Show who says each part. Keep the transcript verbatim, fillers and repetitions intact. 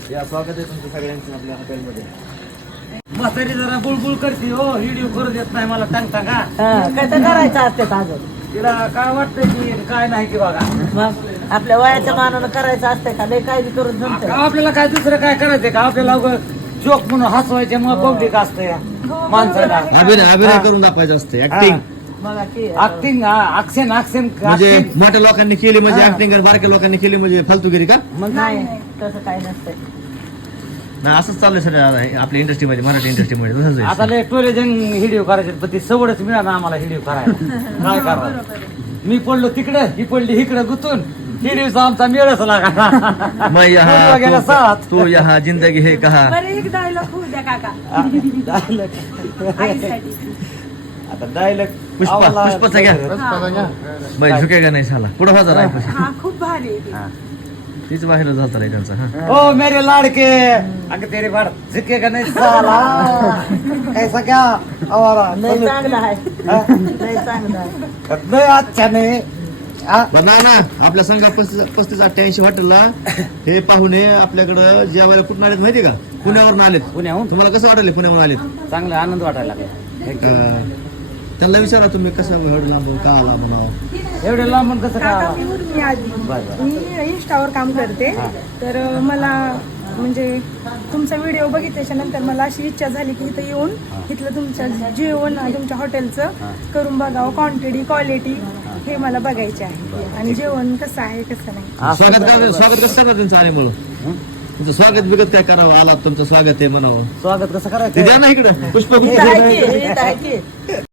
Speaker 1: या स्वागत आहे तुमचं सगळ्यांचं आपल्या हॉटेलमध्ये.
Speaker 2: म्हातारी जरा बुळबुळ करते हो, व्हिडिओ करू देत नाही मला टांगता का.
Speaker 3: कसं करायचं असते अजून
Speaker 2: तिला काय वाटतंय की काय नाही की बघा.
Speaker 3: मग आपल्या वयाच्या मानानं करायचं असतंय का लय काय बी करून
Speaker 2: का
Speaker 3: जमतंय.
Speaker 2: आपल्याला काय दुसरं काय करायचंय का, आपल्याला जोक म्हणून हसवायचे मग पब्लिक असतं या माणसाला.
Speaker 1: अभिनय अभिनय करून दाखवायचं असते ऍक्टिंग.
Speaker 3: बघा की
Speaker 2: ऍक्टिंग ऍक्शन ऍक्शन
Speaker 1: म्हणजे मोठ्या लोकांनी केली म्हणजे ऍक्टिंग आणि बारक्या लोकांनी केली म्हणजे फालतूगिरी का?
Speaker 3: नाही तसं काय नसतंय.
Speaker 1: नाही असंच चाललंय सर आपल्या इंडस्ट्रीमध्ये, मराठी इंडस्ट्रीमध्ये तसंच आहे.
Speaker 2: आता लय टोलेजन व्हिडिओ करायचे पण ती सवडच मिळाला आम्हाला व्हिडिओ करायला. काय करावं, मी पडलो तिकडे ही पडली इकडे गुतून व्हिडिओचा आमचा मेळच लागा.
Speaker 1: मैं यहाँ
Speaker 2: गेला साथ
Speaker 1: तू- तू यहाँ जिंदगी है कहा.
Speaker 4: एक डायलॉग होऊ द्या काका
Speaker 2: डायलॉग
Speaker 4: आईसाठी.
Speaker 2: आता डायलॉग
Speaker 1: पुष्पा पुष्पाचा घ्या. बाई झुकेगा नाही झाला पुढे होता राय
Speaker 4: हा खूप भारी आहे ते.
Speaker 1: तीच बाहेर जाता रे त्यांचा. हा
Speaker 2: ओ मेरे लाडके अगं तेरे बाळ झुकेगा नहीं साला कैसा क्या आवारा
Speaker 3: लय चांगलं आहे लय चांगलं आहे.
Speaker 2: लय अच्छा नाही. आ,
Speaker 1: बरं ना ना आपल्या संघा पस्तीस पस्तीस अठ्ठ्याऐंशी हॉटेलला हे पाहुणे आपल्याकडं जेवायला कुठून आलेत माहिती का? पुण्यावरून आलेत.
Speaker 2: पुण्याहून
Speaker 1: तुम्हाला कसं वाटले पुण्यावरून आलेत?
Speaker 2: चांगला आनंद वाटायला लागला.
Speaker 1: अं, त्यांना विचारा तुम्ही कसं एवढं लांब का आला म्हणावं.
Speaker 2: एवढे लांबून कसं
Speaker 4: काका
Speaker 2: काय
Speaker 4: मी उर्मी आधी
Speaker 2: बरं, बरं.
Speaker 4: मी इंस्टावर काम करते. तर अं, मला म्हणजे तुमचा व्हिडिओ बघितल्याच्या नंतर मला अशी इच्छा झाली की इथं येऊन इथलं तुमचं जेवण तुमच्या हॉटेलचं करून बघावं. क्वांटिटी क्वालिटी हे मला बघायचे आहे आणि जेवण कसं आहे कसं नाही.
Speaker 1: स्वागत करा स्वागत कसं करणार तुमचं आणि मुळे तुमचं स्वागत बिगत काय करावं आलात तुमचं स्वागत आहे म्हणावं.
Speaker 2: स्वागत कसं
Speaker 1: ते
Speaker 2: करायचं.
Speaker 1: द्या ना इकडं पुष्प
Speaker 3: इथं आहे की इथं आहे की